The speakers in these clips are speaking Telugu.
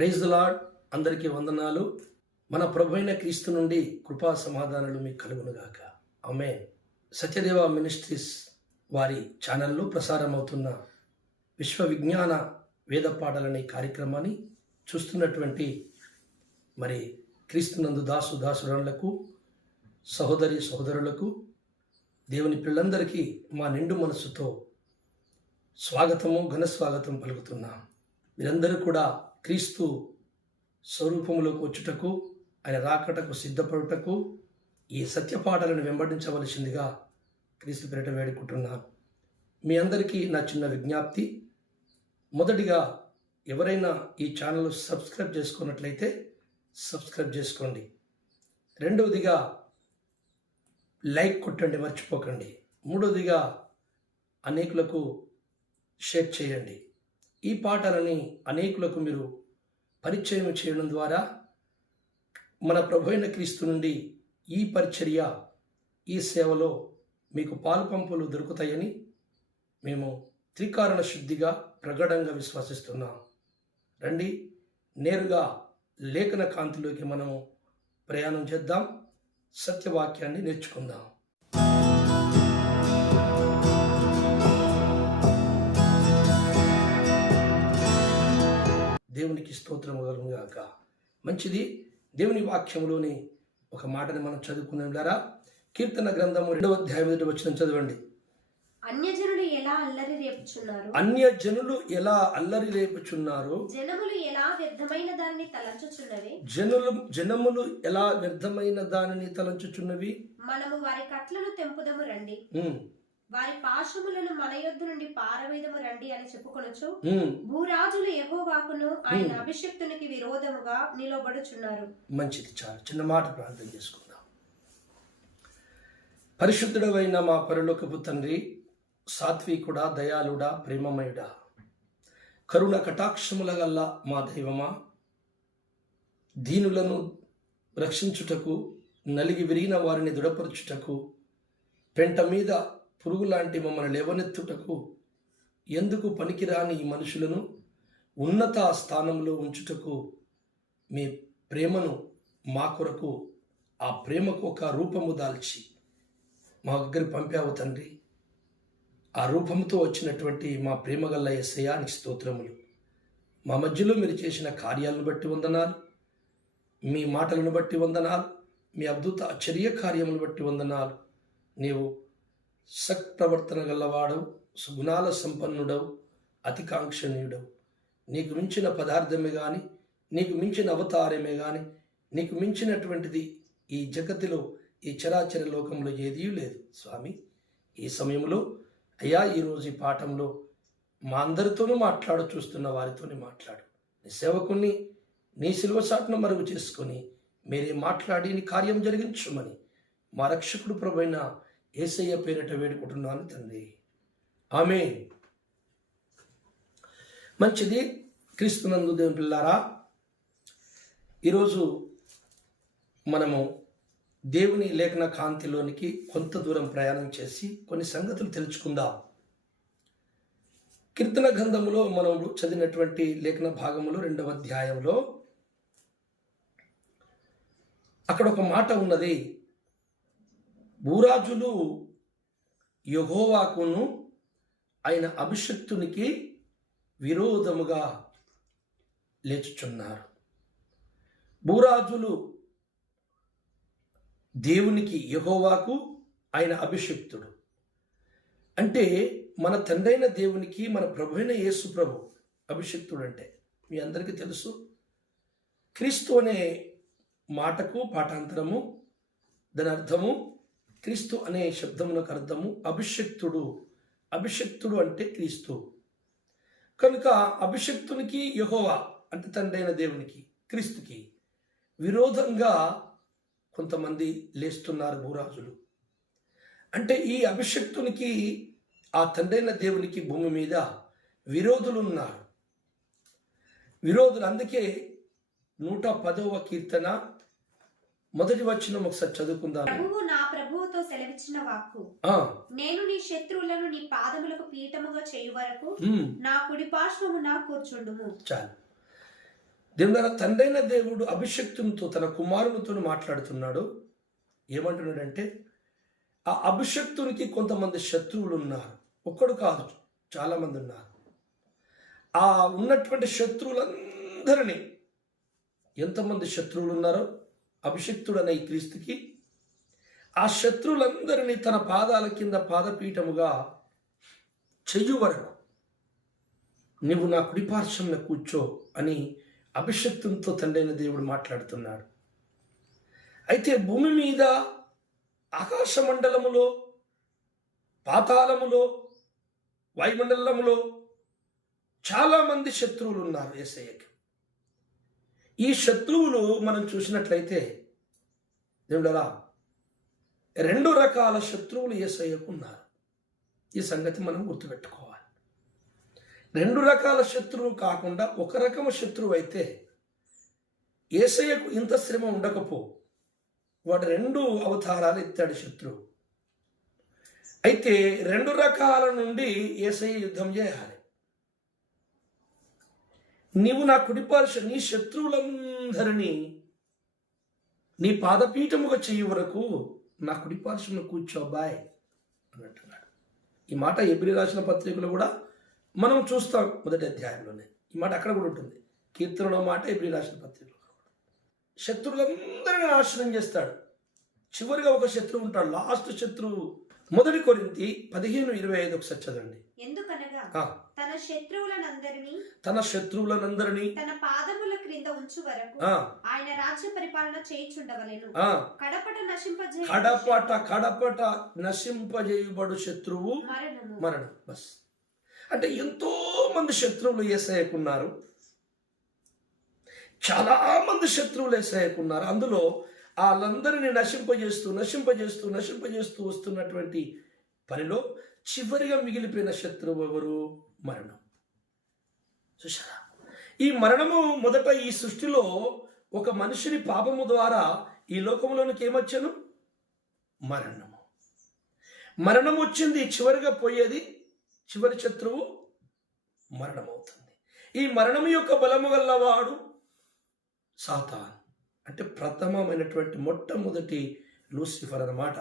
Praise the lord. అందరికీ వందనాలు. మన ప్రభువైన క్రీస్తు నుండి కృపా సమాధానాలు మీకు కలుగునుగాక. ఆమేన్. సత్యదేవ మినిస్ట్రీస్ వారి ఛానల్లో ప్రసారమవుతున్న విశ్వ విజ్ఞాన వేద పాఠాలనే కార్యక్రమాన్ని చూస్తున్నటువంటి మరి క్రీస్తునందు దాసురాళ్లకు, సహోదరి సహోదరులకు, దేవుని పిల్లలందరికీ మా నిండు మనస్సుతో స్వాగతము, ఘన స్వాగతం పలుకుతున్నాం. మీరందరూ కూడా క్రీస్తు స్వరూపములోకి వచ్చుటకు, ఆయన రాకటకు సిద్ధపడుటకు ఈ సత్యపాఠాలను వెంబడించవలసిందిగా క్రీస్తు పేరిట వేడుకుంటున్నాను. మీ అందరికీ నా చిన్న విజ్ఞప్తి. మొదటిగా ఎవరైనా ఈ ఛానల్ సబ్స్క్రైబ్ చేసుకున్నట్లయితే సబ్స్క్రైబ్ చేసుకోండి. రెండవదిగా లైక్ కొట్టండి, మర్చిపోకండి. మూడవదిగా అనేకులకు షేర్ చేయండి. ఈ పాఠాలని అనేకులకు మీరు పరిచయం చేయడం ద్వారా మన ప్రభువైన క్రీస్తు నుండి ఈ పరిచర్య, ఈ సేవలో మీకు పాలుపంపులు దొరుకుతాయని మేము త్రికారణ శుద్ధిగా ప్రగాఢంగా విశ్వసిస్తున్నాం. రండి, నేరుగా లేఖన కాంతిలోకి మనము ప్రయాణం చేద్దాం, సత్యవాక్యాన్ని నేర్చుకుందాం. దేవునికి స్తోత్రము కలుగుగాక. మంచిది. దేవుని వాక్యంలోని ఒక మాటని మనం చదువుకున్నాం ద్వారా కీర్తన గ్రంథము 2వ అధ్యాయం 1వ వచనం చదవండి. అన్యజనులు ఎలా అల్లరి రేపుచున్నారు, అన్యజనులు ఎలా అల్లరి రేపుచున్నారు, జనములు ఎలా వ్యర్థమైన దానిని తలంచుచున్నవి, జనములు ఎలా వ్యర్థమైన దానిని తలంచుచున్నవి. మనము వారి కట్లను తెంపుదము రండి, వారి పాశములను మన యొద్ద నుండి పారవేదము రండి అని చెప్పుకొనొచ్చు. భూరాజులు యెహోవాకును ఆయన అభిషిక్తునికి విరోధముగా నిలబడుచున్నారు. మంచిది. చాలు చిన్న మాట ప్రార్థన చేసుకుందాం. పరిశుద్ధుడవైన మా పరలోకపు తండ్రి, సాత్వికుడా, దయాళుడా, ప్రేమమయుడా, కరుణ కటాక్షముల గల్ల మా దైవమా, దీనులను రక్షించుటకు, నలిగి విరిగిన వారిని దృఢపరచుటకు, పెంట మీద పురుగు లాంటి మమ్మల్ని లేవనెత్తుటకు, ఎందుకు పనికిరాని ఈ మనుషులను ఉన్నత స్థానంలో ఉంచుటకు మీ ప్రేమను మా కొరకు, ఆ ప్రేమకు ఒక రూపము దాల్చి మా దగ్గర పంపావు తండ్రి. ఆ రూపంతో వచ్చినటువంటి మా ప్రేమగల్ల యేసయ్యా నీకు స్తోత్రములు. మా మధ్యలో మీరు చేసిన కార్యాలను బట్టి వందనాలు, మీ మాటలను బట్టి వందనాలు, మీ అద్భుత ఆశ్చర్య కార్యములను బట్టి వందనాలు. నీవు సత్ప్రవర్తన గల్లవాడవు, సుగుణాల సంపన్నుడవు, అతికాంక్షణీయుడవు. నీకు మించిన పదార్థమే కానీ, నీకు మించిన అవతారమే కానీ, నీకు మించినటువంటిది ఈ జగత్తులో, ఈ చరాచర లోకంలో ఏదీ లేదు స్వామి. ఈ సమయంలో అయ్యా, ఈరోజు ఈ పాఠంలో మా అందరితోనూ మాట్లాడు, చూస్తున్న వారితోనే మాట్లాడు. నీ సేవకుని నీ శిలువ చాటును మరుగు చేసుకొని మీరే మాట్లాడి నీ కార్యం జరిగించుమని మా రక్షకుడు ప్రభువైన యేసయ్య పేరిట వేడుకుంటున్నాను తండ్రి. ఆమేన్. మంచిది. క్రీస్తునందు దేవుని పిల్లారా, ఈరోజు మనము దేవుని లేఖన కాంతిలోనికి కొంత దూరం ప్రయాణం చేసి కొన్ని సంగతులు తెలుసుకుందాం. కీర్తన గ్రంథములో మనం చదివినటువంటి లేఖన భాగములో 2వ అధ్యాయంలో అక్కడ ఒక మాట ఉన్నది. భూరాజులు యెహోవాకును ఆయన అభిషిక్తునికి విరోధముగా లేచుచున్నారు. భూరాజులు దేవునికి, యెహోవాకు, ఆయన అభిషిక్తుడు. అంటే మన తండ్రైన దేవునికి, మన ప్రభువైన యేసు ప్రభు అభిషిక్తుడు. అంటే మీ అందరికీ తెలుసు, క్రీస్తు అనే మాటకు పాఠాంతరము, దాని అర్థము, క్రీస్తు అనే శబ్దమునకు అర్థము అభిషిక్తుడు. అభిషిక్తుడు అంటే క్రీస్తు. కనుక అభిషిక్తునికి, యెహోవా అంటే తండ్రైన దేవునికి, క్రీస్తుకి విరోధంగా కొంతమంది లేస్తున్నారు భూరాజులు. అంటే ఈ అభిషిక్తునికి, ఆ తండ్రైన దేవునికి భూమి మీద విరోధులు ఉన్నారు. విరోధులు. అందుకే 110వ కీర్తన మొదటి వచనం ఒకసారి చదువుకుందాం. ప్రభువు నా ప్రభువుతో సెలవిచ్చిన వాక్కు, నేను నీ శత్రువులను నీ పాదములకు పీఠముగా చేయు వరకు నా కుడి పార్శ్వమున కూర్చుండుము. చాలు. దేవుని తండ్రైన దేవుడు అభిషక్తునితో తన కుమారునితో మాట్లాడుతున్నాడు. ఏమంటున్నాడంటే, ఆ అభిషక్తునికి కొంతమంది శత్రువులు ఉన్నారు. ఒక్కడు కాదు, చాలామంది ఉన్నారు. ఆ ఉన్నటువంటి శత్రువులందరినీ, ఎంతమంది శత్రువులు ఉన్నారో అభిషక్తుడనే ఈ క్రీస్తుకి, ఆ శత్రువులందరినీ తన పాదాల కింద పాదపీఠముగా చెయ్యు వరకు నువ్వు నా కుడిపార్శ్వంలో కూర్చో అని అభిషక్తునితో తండ్రైన దేవుడు మాట్లాడుతున్నాడు. అయితే భూమి మీద, ఆకాశ మండలములో, పాతాళములో, వాయుమండలములో చాలామంది శత్రువులు ఉన్నారు యేసయ్యకి. ఈ శత్రువులు మనం చూసినట్లయితే దేవుడరా, 2 రకాల శత్రువులు యేసయ్యకు ఉన్నారు. ఈ సంగతి మనం గుర్తుపెట్టుకోవాలి. 2 రకాల శత్రువు కాకుండా ఒక రకము శత్రువు అయితే యేసయ్యకు ఇంత శ్రమ ఉండకపో. వాడు 2 అవతారాలు ఎత్తాడు శత్రువు. అయితే 2 రకాల నుండి యేసయ్య యుద్ధం చేయాలి. నీవు నా కుడిపార్శ్వ, నీ శత్రువులందరినీ నీ పాదపీఠముగా చెయ్యి వరకు నా కుడిపార్శ్వను కూర్చోబాయ్ అని అంటున్నాడు. ఈ మాట ఎబ్రీ రాసిన పత్రికలో కూడా మనం చూస్తాం, మొదటి అధ్యాయంలోనే ఈ మాట అక్కడ కూడా ఉంటుంది. కీర్తనలో మాట ఎబ్రీ రాసిన పత్రికలో. శత్రువులందరినీ నాశనం చేస్తాడు. చివరిగా ఒక శత్రువు ఉంటాడు, లాస్ట్ శత్రువు. 1 కొరింథీ 15:25 ఒకసారి చదవండి. ఎందుకనగా తన శత్రువులనందరినీ తన పాదముల క్రింద ఉంచు వరకు ఆయన రాజ్య పరిపాలన చేయుచుండవలెను. కడపట నశింపజేయబడు శత్రువు మరణం. బస్. అంటే ఎంతో మంది శత్రువులు యేసయ్యకున్నారు. చాలా మంది శత్రువులు యేసయ్యకున్నారు. అందులో వాళ్ళందరినీ నశింపజేస్తూ వస్తున్నటువంటి పనిలో చివరిగా మిగిలిపోయిన శత్రువు ఎవరు? మరణం. చూసారా? ఈ మరణము మొదట ఈ సృష్టిలో ఒక మనిషిని పాపము ద్వారా ఈ లోకంలోనికి ఏమొచ్చాను? మరణం వచ్చింది. చివరిగా పోయేది, చివరి శత్రువు మరణం అవుతుంది. ఈ మరణం యొక్క బలము గల్లవాడు సాతాను. అంటే ప్రథమమైనటువంటి మొట్టమొదటి లూసిఫర్ అన్నమాట.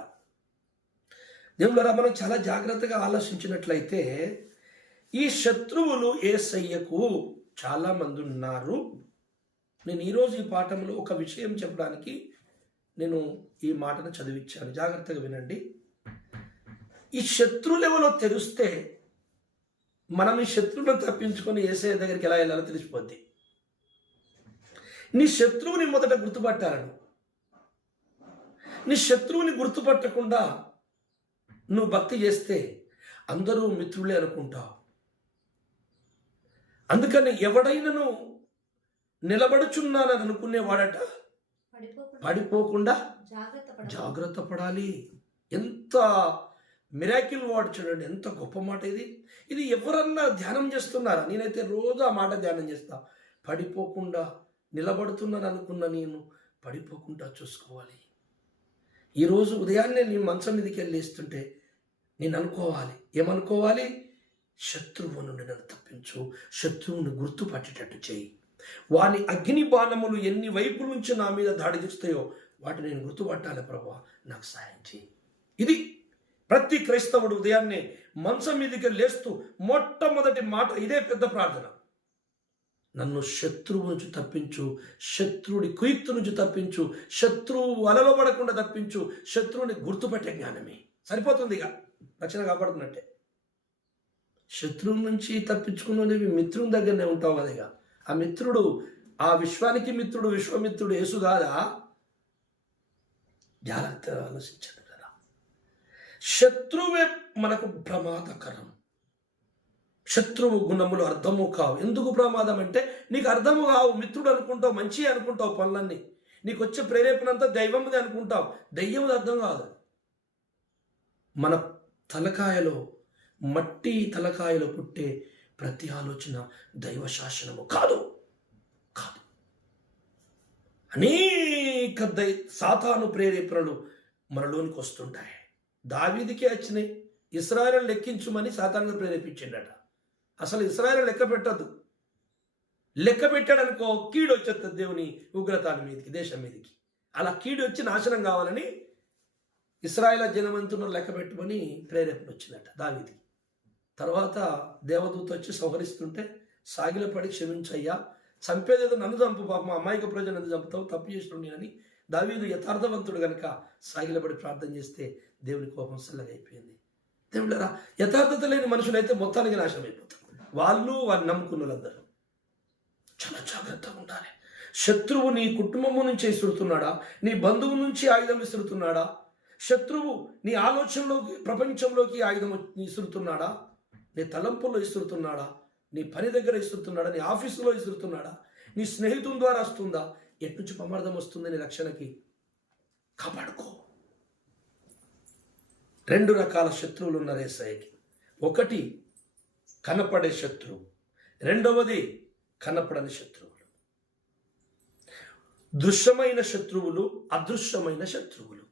దేవుళ్ళరా, మనం చాలా జాగ్రత్తగా ఆలోచించినట్లయితే ఈ శత్రువులు యేసయ్యకు చాలా మంది ఉన్నారు. నేను ఈరోజు ఈ పాఠంలో ఒక విషయం చెప్పడానికి నేను ఈ మాటను చదివించాను. జాగ్రత్తగా వినండి. ఈ శత్రువులు ఎవరో తెలిస్తే మనం ఈ శత్రువులను తప్పించుకొని యేసయ్య దగ్గరికి ఎలా వెళ్ళాలో తెలిసిపోద్ది. నీ శత్రువుని మొదట గుర్తుపట్టాలను. నీ శత్రువుని గుర్తుపట్టకుండా నువ్వు భక్తి చేస్తే అందరూ మిత్రులే అనుకుంటావు. అందుకని ఎవడైనను నిలబడుచున్నానని అనుకునేవాడట పడిపోకుండా జాగ్రత్త పడాలి. ఎంత మిరాకిల్ వాడు చూడండి, ఎంత గొప్ప మాట ఇది. ఇది ఎవరన్నా ధ్యానం చేస్తున్నారా? నేనైతే రోజు ఆ మాట ధ్యానం చేస్తా. పడిపోకుండా నిలబడుతున్నాను అనుకున్న నేను పడిపోకుండా చూసుకోవాలి. ఈరోజు ఉదయాన్నే నీ మంచం మీదకి వెళ్ళేస్తుంటే నేను అనుకోవాలి, ఏమనుకోవాలి? శత్రువు నుండి నన్ను తప్పించు, శత్రువుని గుర్తుపట్టేటట్టు చేయి. వాని అగ్ని బాణములు ఎన్ని వైపుల నుంచి నా మీద దాడి చేస్తాయో వాటిని నేను గుర్తుపట్టాలి. ప్రభువా, నాకు సాయం చేయి. ఇది ప్రతి క్రైస్తవుడు ఉదయాన్నే మంచం మీదకి లేస్తూ మొట్టమొదటి మాట ఇదే పెద్ద ప్రార్థన. నన్ను శత్రువు నుంచి తప్పించు, శత్రువుడి కుయుక్తు నుంచి తప్పించు, శత్రువు వలలో పడకుండా తప్పించు, శత్రువుని గుర్తుపట్టే జ్ఞానమే సరిపోతుంది. ఇక రక్షణ కాపాడుతున్నట్టే. శత్రువు నుంచి తప్పించుకున్నవి మిత్రుని దగ్గరనే ఉంటావు కదా. ఇక ఆ మిత్రుడు, ఆ విశ్వానికి మిత్రుడు, విశ్వమిత్రుడు యేసు కాదా? జాగ్రత్తగా ఆలోచించండి కదా. శత్రువే మనకు ప్రమాదకరం. శత్రువు గుణములు అర్థము కావు. ఎందుకు ప్రమాదం అంటే నీకు అర్థము కావు. మిత్రుడు అనుకుంటావు, మంచి అనుకుంటావు, పనులన్నీ నీకు వచ్చే ప్రేరేపణ అంతా దైవంది అనుకుంటావు. దయ్యముది అర్థం కాదు. మన తలకాయలో, మట్టి తలకాయలో పుట్టే ప్రతి ఆలోచన దైవ శాసనము కాదు. అనేక సాతాను ప్రేరేపణలు మనలోనికి వస్తుంటాయి. దావీదుకే వచ్చినాయి. ఇశ్రాయేలును లెక్కించుమని సాతాను ప్రేరేపించిండట. అసలు ఇశ్రాయేలు లెక్క పెట్టద్దు, లెక్క పెట్టాడనుకో కీడు వచ్చేస్తుంది దేవుని ఉగ్రతాన్ని మీదకి, దేశం మీదకి. అలా కీడు వచ్చి నాశనం కావాలని ఇశ్రాయేలు జనమంతును లెక్క పెట్టమని ప్రేరేపణ వచ్చిందట దావీదుకి. తర్వాత దేవదూత వచ్చి సంహరిస్తుంటే సాగిలపడి క్షమించయ్యా, చంపేదేదో నన్ను చంపు, పాపం అమాయక ప్రజలు నన్ను చంపుతావు, తప్పు చేసిన నేనని దావీదు యథార్థవంతుడు కనుక సాగిలపడి ప్రార్థన చేస్తే దేవుని కోపం చల్లగా అయిపోయింది. దేవుళ్ళరా, యథార్థత లేని మనుషులైతే మొత్తానికి నాశనం అయిపోతారు. వాళ్ళు వారిని నమ్ముకున్న వాళ్ళందరూ చాలా జాగ్రత్తగా ఉండాలి. శత్రువు నీ కుటుంబము నుంచి విసురుతున్నాడా, నీ బంధువు నుంచి ఆయుధం విసురుతున్నాడా, శత్రువు నీ ఆలోచనలోకి ప్రపంచంలోకి ఆయుధం విసురుతున్నాడా, నీ తలంపుల్లో విసురుతున్నాడా, నీ పని దగ్గర విసురుతున్నాడా, నీ ఆఫీసులో విసురుతున్నాడా, నీ స్నేహితుని ద్వారా వస్తుందా, ఎట్నుంచి ప్రమాదం వస్తుందని రక్షణకి కాపాడుకో. 2 రకాల శత్రువులు ఉన్నారు యేసయ్యకి. ఒకటి కనపడే శత్రువు, రెండవది కనపడని శత్రువులు. దృశ్యమైన శత్రువులు, అదృశ్యమైన శత్రువులు.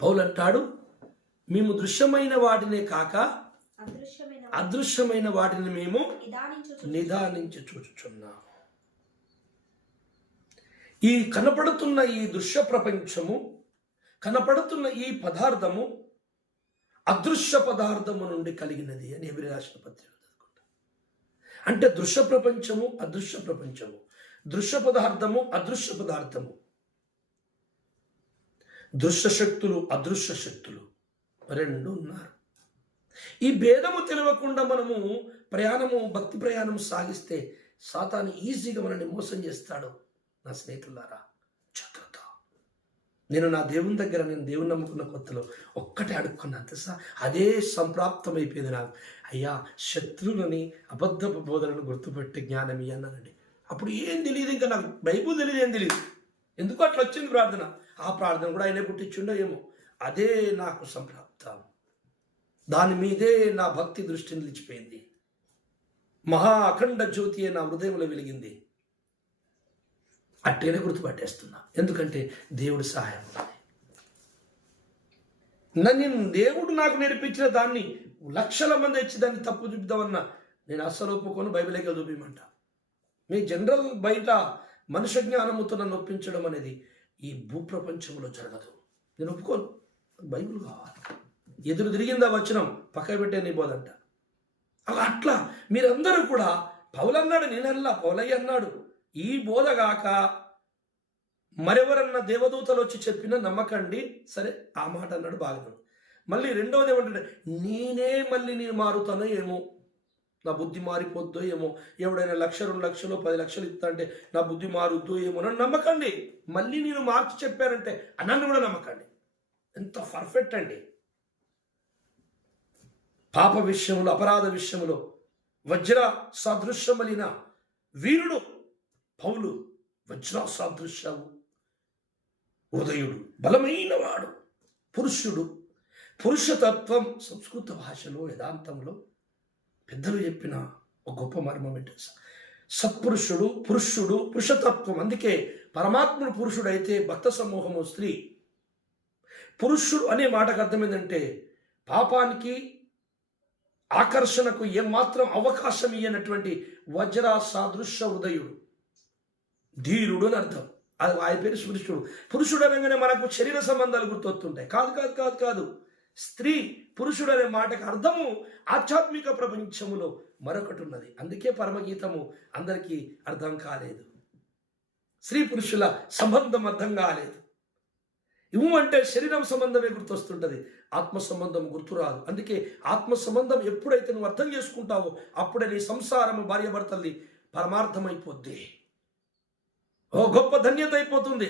పౌలు అంటాడు, మేము దృశ్యమైన వాటినే కాక అదృశ్యమైన వాటిని మేము నిదానించి చూచుచున్నాము. ఈ కనపడుతున్న ఈ దృశ్య ప్రపంచము, కనపడుతున్న ఈ పదార్థము అదృశ్య పదార్థము నుండి కలిగినది అని హెబ్రీ రాసిన పత్రిక చదువుకుంటా. అంటే దృశ్య ప్రపంచము, అదృశ్య ప్రపంచము, దృశ్య పదార్థము, అదృశ్య పదార్థము, దృశ్య శక్తులు, అదృశ్య శక్తులు రెండు ఉన్నారు. ఈ భేదము తెలియకుండా మనము భక్తి ప్రయాణము సాగిస్తే సాతాను ఈజీగా మనల్ని మోసం చేస్తాడు. నా స్నేహితులారా, జాగ్రత్త. నేను నా దేవుని దగ్గర, నేను దేవుని నమ్ముకున్న కొత్తలో ఒక్కటే అడుక్కున్నాను తెలుసా, అదే సంప్రాప్తం అయిపోయింది నాకు. అయ్యా, శత్రువులని అబద్ధపు బోధనను గుర్తుపెట్టే జ్ఞానం ఇయ్యన్నానండి. అప్పుడు ఏం తెలియదు, ఇంకా నాకు బైబుల్ తెలియదు, ఏం తెలియదు. ఎందుకు అట్లా వచ్చింది ప్రార్థన. ఆ ప్రార్థన కూడా ఆయనే పుట్టించుండో ఏమో. అదే నాకు సంప్రాప్తం. దాని మీదే నా భక్తి దృష్టి నిలిచిపోయింది. మహా అఖండ జ్యోతి నా హృదయంలో వెలిగింది. అట్టేనే గుర్తుపట్టేస్తున్నా, ఎందుకంటే దేవుడి సహాయం ఉంది. దేవుడు నాకు నేర్పించిన దాన్ని లక్షల మంది వచ్చి దాన్ని తప్పు చూపిద్దామన్నా నేను అస్సలు ఒప్పుకొని బైబిల్కే చూపించమంట. మీ జనరల్ బయట మనుష్య జ్ఞానముతో నన్ను ఒప్పించడం అనేది ఈ భూప్రపంచంలో జరగదు. నేను ఒప్పుకోను. బైబిల్ కావాలి. ఎదురు తిరిగిందా వచనం పక్క పెట్టే నీ బోధంట. అట్లా మీరందరూ కూడా పౌలు అన్నాడు, నేనల్లా పౌలయ్య అన్నాడు, ఈ బోధ గాక మరెవరన్నా దేవదూతలు వచ్చి చెప్పినా నమ్మకండి. సరే, ఆ మాట అన్నాడు, బాగా. మళ్ళీ రెండవది ఏమంటే, నేను మారుతానో ఏమో, నా బుద్ధి మారిపోద్దో ఏమో, ఎవడైనా 1,00,000, 2 లక్షలు 10 లక్షలు ఇస్తా అంటే నా బుద్ధి మారుద్దో ఏమో, నన్ను నమ్మకండి. మళ్ళీ నేను మార్చి చెప్పారంటే నన్ను కూడా నమ్మకండి. ఎంత పర్ఫెక్ట్ అండి. పాప విషయంలో, అపరాధ విషయంలో వజ్ర సాదృశ్యమలిన వీరుడు పౌలు. వజ్ర సాదృశ్య హృదయుడు, బలమైన వాడు, పురుషుడు. పురుషతత్వం సంస్కృత భాషలో యథాంతంలో పెద్దలు చెప్పిన ఒక గొప్ప మర్మం ఏంటి? సత్పురుషుడు, పురుషుడు, పురుషతత్వం. అందుకే పరమాత్ముడు పురుషుడు అయితే భక్త సమూహము స్త్రీ. పురుషుడు అనే మాటకు అర్థం ఏంటంటే పాపానికి, ఆకర్షణకు ఏమాత్రం అవకాశం ఇయ్యనటువంటి వజ్ర సాదృశ్య హృదయుడు, ధీరుడు అని అర్థం. అది ఆయన పేరు పురుషుడు. పురుషుడు అనగానే మనకు శరీర సంబంధాలు గుర్తొస్తుంటాయి. కాదు కాదు కాదు కాదు స్త్రీ. పురుషుడు అనే మాటకు అర్థము ఆధ్యాత్మిక ప్రపంచములో మరొకటి ఉన్నది. అందుకే పరమగీతము అందరికీ అర్థం కాలేదు. స్త్రీ పురుషుల సంబంధం అర్థం కాలేదు. ఇవ్వు అంటే శరీరం సంబంధమే గుర్తొస్తుంటుంది, ఆత్మ సంబంధం గుర్తురాదు. అందుకే ఆత్మ సంబంధం ఎప్పుడైతే నువ్వు అర్థం చేసుకుంటావో అప్పుడే నీ సంసారము, భార్యాభర్తల్ని పరమార్థమైపోద్ది. ఓ గొప్ప ధన్యత అయిపోతుంది.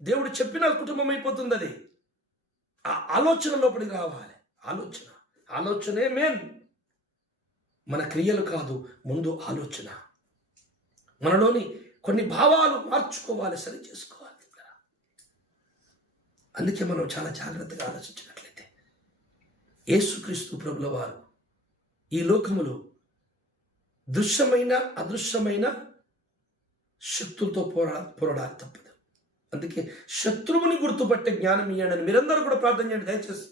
దేవుడు చెప్పిన కుటుంబం అయిపోతుంది. అది ఆ ఆలోచన లోపలికి రావాలి. ఆలోచనే మెయిన్. మన క్రియలు కాదు, ముందు ఆలోచన. మనలోని కొన్ని భావాలు మార్చుకోవాలి, సరి చేసుకోవాలి. అందుకే మనం చాలా జాగ్రత్తగా ఆలోచించినట్లయితే యేసుక్రీస్తు ప్రభుల వారు ఈ లోకములో దృశ్యమైన అదృశ్యమైన శక్తులతో పోరాడాలి తప్పదు. అందుకే శత్రువుని గుర్తుపట్టే జ్ఞానం ఇవ్వండి. మీరందరూ కూడా ప్రార్థన చేయండి దయచేసి.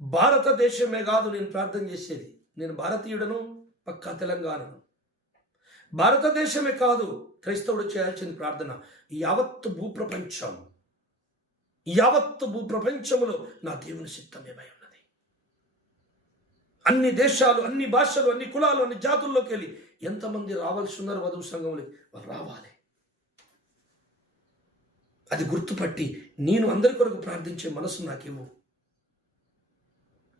భారతదేశమే కాదు నేను ప్రార్థన చేసేది, నేను భారతీయుడను, పక్కా తెలంగాణను. భారతదేశమే కాదు క్రైస్తవుడు చేయాల్సిన ప్రార్థన, యావత్తు భూప్రపంచములో నా దేవుని చిత్తమేమై ఉన్నది. అన్ని దేశాలు, అన్ని భాషలు, అన్ని కులాలు, అన్ని జాతుల్లోకి వెళ్ళి ఎంతమంది రావాల్సి ఉన్నారు వధువు సంఘంలో, వాళ్ళు రావాలి. అది గుర్తుపట్టి నేను అందరి కొరకు ప్రార్థించే మనసు నాకేమో,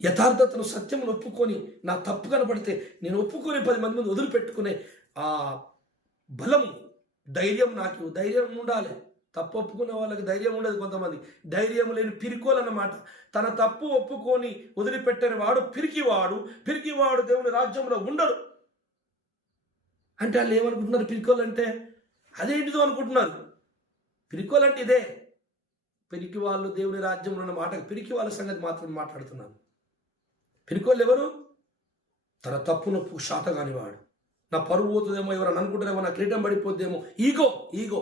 యథార్థతను, సత్యమును ఒప్పుకొని నా తప్పు కనపడితే నేను ఒప్పుకొని 10 మంది ముందు వదిలిపెట్టుకునే ఆ బలం, ధైర్యం నాకు, ధైర్యం ఉండాలి. తప్పు ఒప్పుకునే వాళ్ళకి ధైర్యం ఉండదు. కొంతమంది ధైర్యం లేని పిరికోలన్నమాట. తన తప్పు ఒప్పుకొని వదిలిపెట్టని వాడు పిరికివాడు దేవుని రాజ్యంలో ఉండడు. అంటే వాళ్ళు ఏమనుకుంటున్నారు? పిరికోలంటే అదేంటిదో అనుకుంటున్నారు. పిరికోలంటే ఇదే. పిరికి వాళ్ళు దేవుని రాజ్యంలో ఉన్న మాట, పిరికి వాళ్ళ సంగతి మాత్రం మాట్లాడుతున్నాను. పిరికోళ్ళు ఎవరు? తన తప్పును శాతగాని వాడు. నా పరువు పోతుందేమో, ఎవరైనా అనుకుంటారేమో, నా కిరీటం పడిపోద్దేమో, ఈగో,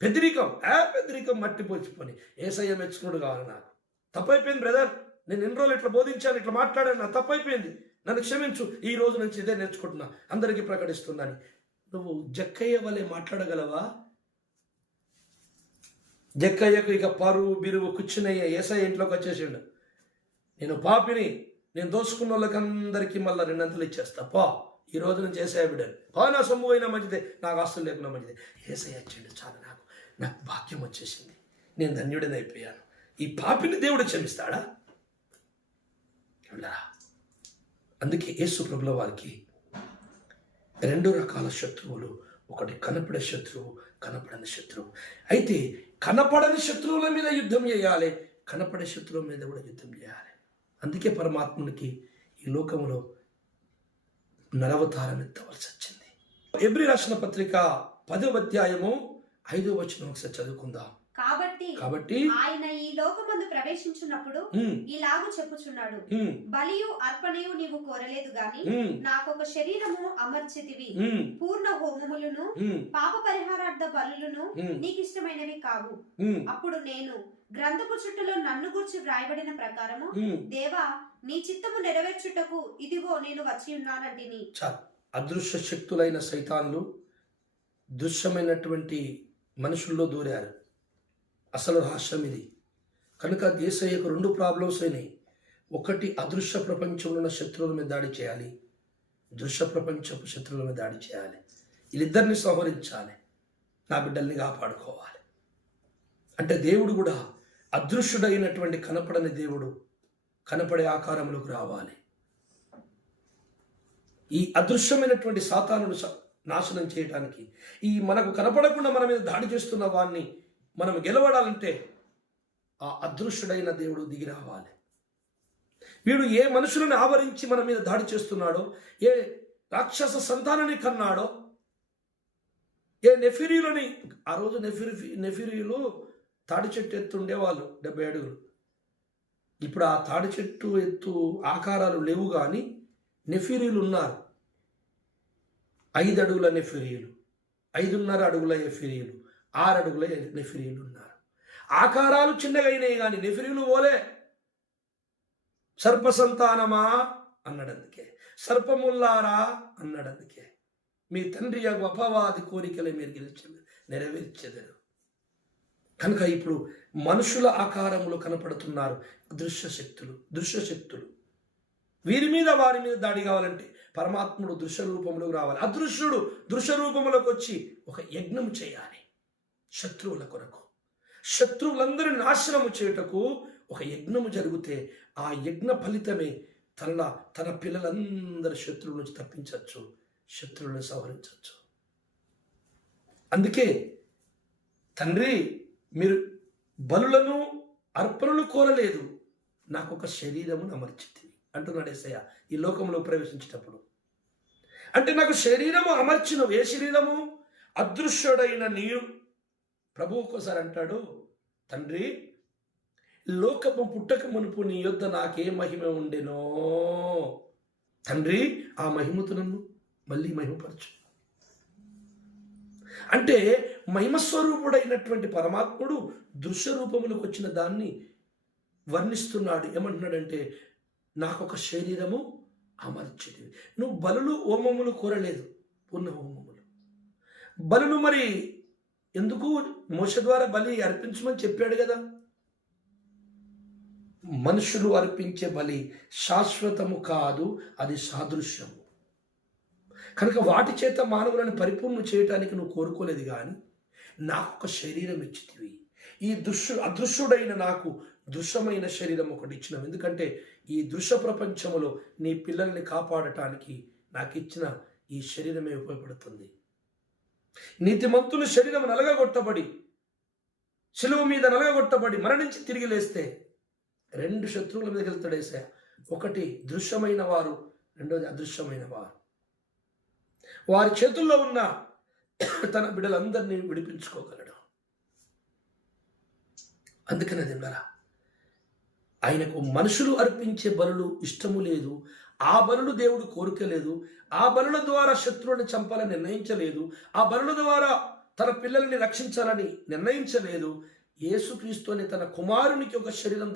పెద్దరికం మట్టిపోచిపోని ఏసయ్య మెచ్చుకున్నాడు కావాలి. నాకు తప్పైపోయింది బ్రదర్, నేను ఎన్ని రోజులు ఇట్లా బోధించాను, ఇట్లా మాట్లాడాను, నాకు తప్పైపోయింది, నన్ను క్షమించు, ఈ రోజు నుంచి ఇదే నేర్చుకుంటున్నా, అందరికీ ప్రకటిస్తున్నాను. నువ్వు జక్కయ్య వలె మాట్లాడగలవా? జక్కయ్యకు ఇక పరువు బిరువు కూర్చునయ్య ఏసయ్య ఇంట్లోకి వచ్చేసిండు. నేను పాపిని, నేను దోసుకున్న వాళ్ళకి అందరికీ మళ్ళీ 2 అంతలు ఇచ్చేస్తా, ఈ రోజు నుంచి ఏసయ్య బిడ్డను, నా సొమ్ము అయినా మంచిదే, నాకు ఆస్తులు లేకున్నా మంచిదే, ఏసయ్య వచ్చిండు చాలు, నాకు భాగ్యం వచ్చేసింది, నేను ధన్యుడిని అయిపోయాను. ఈ పాపిని దేవుడు క్షమిస్తాడా? అందుకే యేసు ప్రభుల వారికి 2 రకాల శత్రువులు, ఒకటి కనపడే శత్రువు, కనపడని శత్రువు. అయితే కనపడని శత్రువుల మీద యుద్ధం చేయాలి, కనపడే శత్రువుల మీద కూడా యుద్ధం చేయాలి. అందుకే పరమాత్మునికి ఈ లోకంలో నరవతారం ఎత్తవలసి వచ్చింది. ఎబ్రీ రాసిన పత్రిక 10వ అధ్యాయము 5వ వచనం ఒకసారి చదువుకుందాం. కాబట్టి ఆయన ఈ లోకమందు ప్రవేశించున్నప్పుడు ఇలాగూ చెప్పుచున్నాడు, బలియు అర్పణయు నీవు కోరలేదు గాని నాకొక శరీరము అమర్చితివి, పూర్ణ హోమములను పాప పరిహారార్థ బలులను నీకిష్టమైనవి కావు. అప్పుడు నేను గ్రంథపు చుట్టలో నన్ను గూర్చి వ్రాయబడిన ప్రకారము, దేవా నీ చిత్తము నెరవేర్చుటకు ఇదిగో నేను వచ్చి ఉన్నానంటిని. అదృశ్య శక్తులైన సైతాన్లు దృశ్యమైనటువంటి మనుషుల్లో దూరారు. అసలు రహస్యం ఇది. కనుక యేసయ్యకు 2 ప్రాబ్లమ్స్ అయినాయి. ఒకటి, అదృశ్య ప్రపంచంలో ఉన్న శత్రువుల మీద దాడి చేయాలి, దృశ్య ప్రపంచపు శత్రువుల మీద దాడి చేయాలి. వీళ్ళిద్దరిని సంహరించాలి, నా బిడ్డల్ని కాపాడుకోవాలి. అంటే దేవుడు కూడా అదృశ్యుడైనటువంటి కనపడని దేవుడు కనపడే ఆకారంలోకి రావాలి. ఈ అదృశ్యమైనటువంటి సాతానుడు నాశనం చేయడానికి, ఈ మనకు కనపడకుండా మన మీద దాడి చేస్తున్న వాడిని మనం గెలవడాలంటే ఆ అదృశ్యుడైన దేవుడు దిగి రావాలి. వీడు ఏ మనుషులను ఆవరించి మన మీద దాడి చేస్తున్నాడో, ఏ రాక్షస సంతానాన్ని కన్నాడో, ఏ నెఫిరీలని, ఆ రోజు నెఫిరీలు తాడి చెట్టు ఎత్తు ఉండేవాళ్ళు 70 అడుగులు. ఇప్పుడు ఆ తాడి చెట్టు ఎత్తు ఆకారాలు లేవు, కానీ నెఫిరీలు ఉన్నారు. 5 అడుగుల నెఫిరీలు, 5.5 అడుగుల నెఫిరీలు, 6 అడుగుల నెఫిరీలు ఉన్నారు. ఆకారాలు చిన్నగా అయినాయి కానీ నెఫిరీలు పోలే. సర్ప సంతానమా అన్నాడందుకే, సర్పముల్లారా అన్నాడందుకే, మీ తండ్రి అపవాది కోరికలే మీరు నెరవేర్చెదరు. కనుక ఇప్పుడు మనుషుల ఆకారంలో కనపడుతున్నారు దృశ్య శక్తులు. వీరి మీద వారి మీద దాడి కావాలంటే పరమాత్ముడు దృశ్య రూపంలోకి రావాలి. అదృశ్యుడు దృశ్య రూపంలోకి వచ్చి ఒక యజ్ఞం చేయాలి. శత్రువుల కొరకు, శత్రువులందరినీ నాశనము చేయుటకు ఒక యజ్ఞము జరిగితే ఆ యజ్ఞ ఫలితమే తన పిల్లలందరి శత్రువుల నుంచి తప్పించవచ్చు, శత్రువులను సంహరించవచ్చు. అందుకే తండ్రి, మీరు బలులను అర్పణలు కోరలేదు, నాకు ఒక శరీరమును అమర్చితివి అంటున్నాడు యేసయ్య ఈ లోకంలో ప్రవేశించేటప్పుడు. అంటే నాకు శరీరము అమర్చినవు. ఏ శరీరము? అదృశ్యుడైన నీవు. ప్రభు ఒక్కోసారి అంటాడు, తండ్రి, లోకము పుట్టక మునుపు నీ యొద్ద నాకే మహిమ ఉండెనో, తండ్రి ఆ మహిమతో నన్ను మళ్ళీ మహిమపరచు. అంటే మహిమస్వరూపుడైనటువంటి పరమాత్ముడు దృశ్య రూపములకు వచ్చిన దాన్ని వర్ణిస్తున్నాడు. ఏమంటున్నాడంటే, నాకు ఒక శరీరము అమర్చితివి. నువ్వు బలులు హోమములు కోరలేదు, ఉన్న హోమములు. బలులు మరి ఎందుకు మోషే ద్వారా బలి అర్పించమని చెప్పాడు కదా. మనుషులు అర్పించే బలి శాశ్వతము కాదు, అది సాదృశ్యము. కనుక వాటి చేత మానవులను పరిపూర్ణ చేయటానికి నువ్వు కోరుకోలేదు, కానీ నాకు ఒక శరీరం ఇచ్చితివి, ఈ అదృశ్యుడైన నాకు దృశ్యమైన శరీరం ఒకటి ఇచ్చినావు. ఎందుకంటే ఈ దృశ్య ప్రపంచంలో నీ పిల్లల్ని కాపాడటానికి నాకు ఇచ్చిన ఈ శరీరమే ఉపయోగపడుతుంది. నీతిమంతుల శరీరం నలగగొట్టబడి, శిలువ మీద నలగగొట్టబడి మరణించి తిరిగి లేస్తే 2 శత్రువుల మీదకి వెళ్తాడు యేసయ్య. ఒకటి దృశ్యమైన వారు, రెండోది అదృశ్యమైన వారు. వారి చేతుల్లో ఉన్న తన బిడ్డలందరినీ విడిపించుకోగలడు. అందుకనే తిన్నారా, ఆయనకు మనుషులు అర్పించే బలులు ఇష్టము లేదు, ఆ బలులు దేవుడు కోరిక లేదు, ఆ బలుల ద్వారా శత్రువుని చంపాలని నిర్ణయించలేదు, ఆ బలుల ద్వారా తన పిల్లల్ని రక్షించాలని నిర్ణయించలేదు. యేసుక్రీస్తు అనే తన కుమారునికి ఒక శరీరం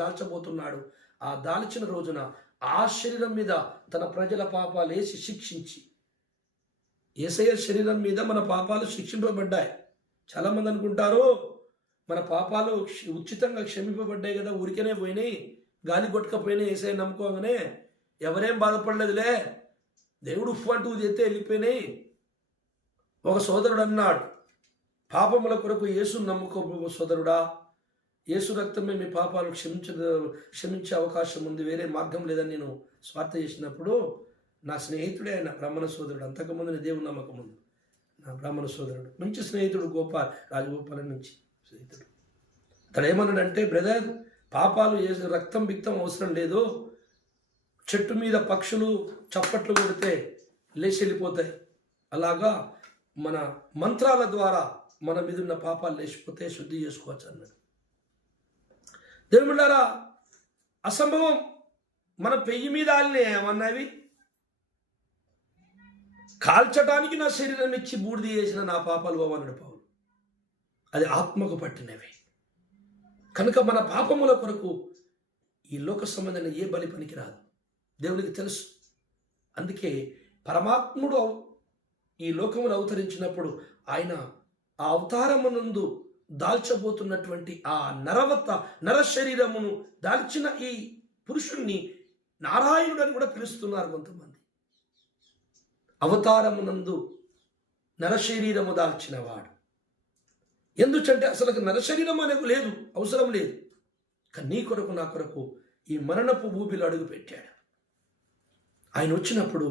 దాల్చబోతున్నాడు. ఆ దాల్చిన రోజున ఆ శరీరం మీద తన ప్రజల పాపాలు వేసి శిక్షించి, యేసయ్య శరీరం మీద మన పాపాలు శిక్షింపబడ్డాయి. చాలామంది అనుకుంటారు మన పాపాలు ఉచితంగా క్షమింపబడ్డాయి కదా, ఊరికనే పోయినాయి, గాలి కొట్టుకపోయినాయి, యేసయ్య నమ్ముకోగానే ఎవరేం బాధపడలేదులే, దేవుడు ఉప్పు అంటూ చేస్తే వెళ్ళిపోయినాయి. ఒక సోదరుడు అన్నాడు, పాపముల కొరకు యేసును నమ్ముకో సోదరుడా, యేసు రక్తమే మీ పాపాలు క్షమించే అవకాశం ఉంది, వేరే మార్గం లేదని నేను స్వార్థ చేసినప్పుడు నా స్నేహితుడే ఆయన బ్రాహ్మణ సోదరుడు, అంతకుముందు నేను దేవుని నమ్మకం ముందు నా బ్రాహ్మణ సోదరుడు, మంచి స్నేహితుడు, రాజగోపాల నుంచి స్నేహితుడు. అతడు ఏమన్నాడంటే, బ్రదర్, పాపాలు రక్తం బిక్తం అవసరం లేదు, చెట్టు మీద పక్షులు చప్పట్లు కొడితే లేచి వెళ్ళిపోతాయి, అలాగా మన మంత్రాల ద్వారా మన మీద ఉన్న పాపాలు లేచిపోతే శుద్ధి చేసుకోవచ్చు అన్నాడు. దేవుళ్ళారా, అసంభవం. మన పెయ్యి మీద ఆలినే ఏమన్నావి, కాల్చడానికి నా శరీరం ఇచ్చి బూడిద చేసిన నా పాపాలు బావన్నాడు పౌలు. అది ఆత్మకు పట్టినవి. కనుక మన పాపముల కొరకు ఈ లోక సంబంధమైన ఏ బలి పనికి రాదు, దేవునికి తెలుసు. అందుకే పరమాత్ముడు ఈ లోకమును అవతరించినప్పుడు ఆయన ఆ అవతారమునందు దాల్చబోతున్నటువంటి ఆ నర శరీరమును దాల్చిన ఈ పురుషుణ్ణి నారాయణుడు అని కూడా పిలుస్తున్నారు కొంతమంది. అవతారమునందు నరశరీరము దాల్చిన వాడు. ఎందుకంటే అసలు నరశరీరం అనేది లేదు, అవసరం లేదు. కానీ నీ కొరకు నా కొరకు ఈ మరణపు ఊపిలో అడుగు పెట్టాడు. ఆయన వచ్చినప్పుడు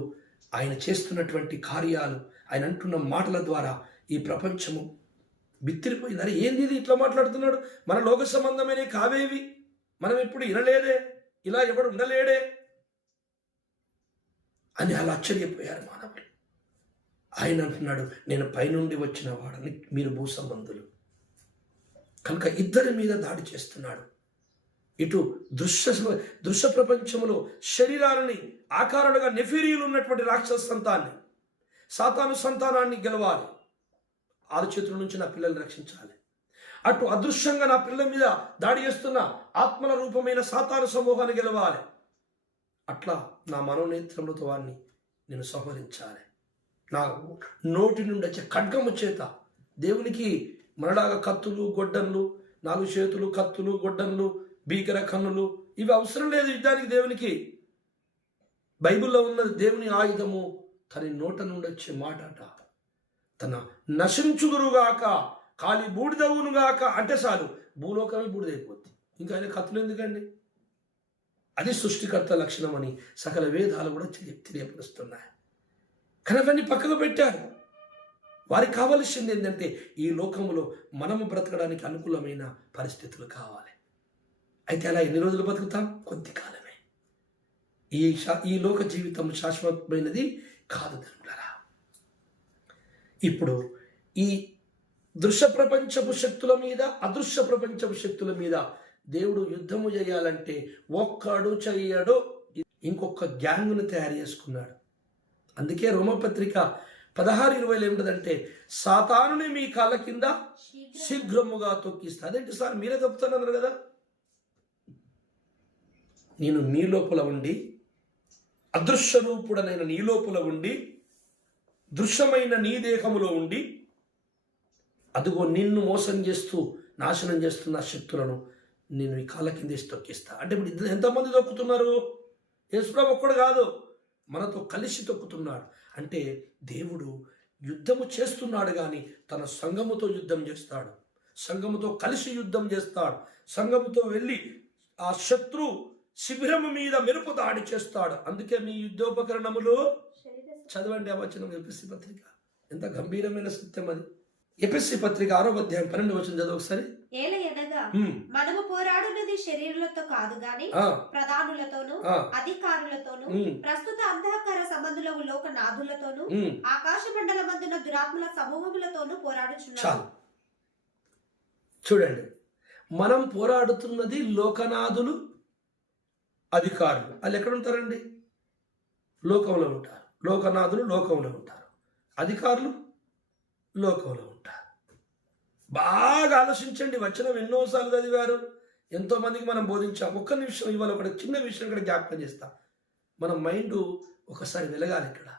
ఆయన చేస్తున్నటువంటి కార్యాలు, ఆయన అంటున్న మాటల ద్వారా ఈ ప్రపంచము బిత్తిరిపోయింది. అరే ఏంది ఇది ఇట్లా మాట్లాడుతున్నాడు, మన లోక సంబంధమైన కావేవి, మనం ఎప్పుడు వినలేదే, ఇలా ఎవడు ఉండలేడే అని అలా ఆశ్చర్యపోయారు మానవులు. ఆయన అంటున్నాడు, నేను పైనుండి వచ్చిన వాడని, మీరు భూ సంబంధులు. కనుక ఇద్దరి మీద దాడి చేస్తున్నాడు. ఇటు దృశ్య ప్రపంచంలో శరీరాలని ఆకారాలుగా నెఫీరీలు ఉన్నటువంటి రాక్షస సంతాన్ని, సాతాను సంతానాన్ని గెలవాలి, 6 చేతుల నుంచి నా పిల్లల్ని రక్షించాలి. అటు అదృశ్యంగా నా పిల్లల మీద దాడి చేస్తున్న ఆత్మల రూపమైన సాతాను సమూహాన్ని గెలవాలి. అట్లా నా మనోనేత్రములతో వారిని నేను సంహరించాలి. నా నోటి నుండి వచ్చే ఖడ్గము చేత దేవునికి మనలాగా కత్తులు గొడ్డన్లు, 4 చేతులు, కత్తులు గొడ్డన్లు, భీకర కన్నులు ఇవి అవసరం లేదు యుద్ధానికి. దేవునికి బైబిల్లో ఉన్నది దేవుని ఆయుధము తన నోట నుండి వచ్చే మాట అట. తన నశించుదురుగాక, కాలి బూడిదవునుగాక అంటే చాలు, భూలోకమే బూడిదైపోద్ది. ఇంకా ఆయన కత్తులు ఎందుకండి? అది సృష్టికర్త లక్షణం అని సకల వేదాలు కూడా తెలియపరుస్తున్నాయి. కానీ అవన్నీ పక్కకు పెట్టారు. వారికి కావలసింది ఏంటంటే ఈ లోకంలో మనము బ్రతకడానికి అనుకూలమైన పరిస్థితులు కావాలి. అయితే అలా ఎన్ని రోజులు బతుకుతాం? కొద్ది కాలమే. ఈ లోక జీవితం శాశ్వతమైనది కాదు దేవులారా. ఇప్పుడు ఈ దృశ్య ప్రపంచపు శక్తుల మీద, అదృశ్య ప్రపంచపు శక్తుల మీద దేవుడు యుద్ధము చేయాలంటే ఒక్కడు చెయ్యడు, ఇంకొక గ్యాంగ్ను తయారు చేసుకున్నాడు. అందుకే రోమపత్రిక 16:20 ఏమిటంటే, సాతానుని మీ కాళ్ళ కింద శీఘ్రముగా తొక్కిస్తా. అదేంటి సార్, మీరే తప్పుతున్నారు కదా. నేను మీ లోపల ఉండి, అదృశ్య రూపుడనైన నీ లోపల ఉండి దృశ్యమైన నీ దేహములో ఉండి అదిగో నిన్ను మోసం చేస్తూ నాశనం చేస్తున్న శక్తులను నేను ఈ కాళ్ళ కిందేసి తొక్కిస్తా. అంటే ఇప్పుడు ఎంతమంది తొక్కుతున్నారు? యేసుప్రభు ఒక్కడు కాదు, మనతో కలిసి తొక్కుతున్నాడు. అంటే దేవుడు యుద్ధము చేస్తున్నాడు, కానీ తన సంఘముతో యుద్ధం చేస్తాడు, సంఘముతో కలిసి యుద్ధం చేస్తాడు, సంఘముతో వెళ్ళి ఆ శత్రు శిబిరము మీద మెరుపు దాడి చేస్తాడు. అందుకే మీ యుద్ధోపకరణములు చదవండి. ఆ వచనం ఎపిసి పత్రిక, ఎంత గంభీరమైన సత్యం అది. ఎపిసి పత్రిక 6వ అధ్యాయం 12వ వచనం చదువు ఒకసారి. ఏలయనగా మనము పోరాడున్నది శరీరులతో కాదు గాని ప్రధానులతోను అధికారులతోను ప్రస్తుత అంధకార సంబంధులకు లోక నాథులతోను ఆకాశ మండలమందున దురాత్మల సమూహములతోను పోరాడుచున్నాము. చాలు చూడండి, మనం పోరాడుతున్నది లోకనాథులు, అధికారులు. వాళ్ళు ఎక్కడ ఉంటారండి? లోకంలో ఉంటారు. లోకనాథులు లోకంలో ఉంటారు, అధికారులు లోకంలో ఉంటారు. బాగా ఆలోచించండి. వచనం ఎన్నోసార్లు చదివారు, ఎంతో మందికి మనం బోధించాం. ఒక్క నిమిషం ఇవాళ ఒక చిన్న విషయం ఇక్కడ జ్ఞాపకం చేస్తాం. మన మైండ్ ఒకసారి వెలగాలి. ఇక్కడ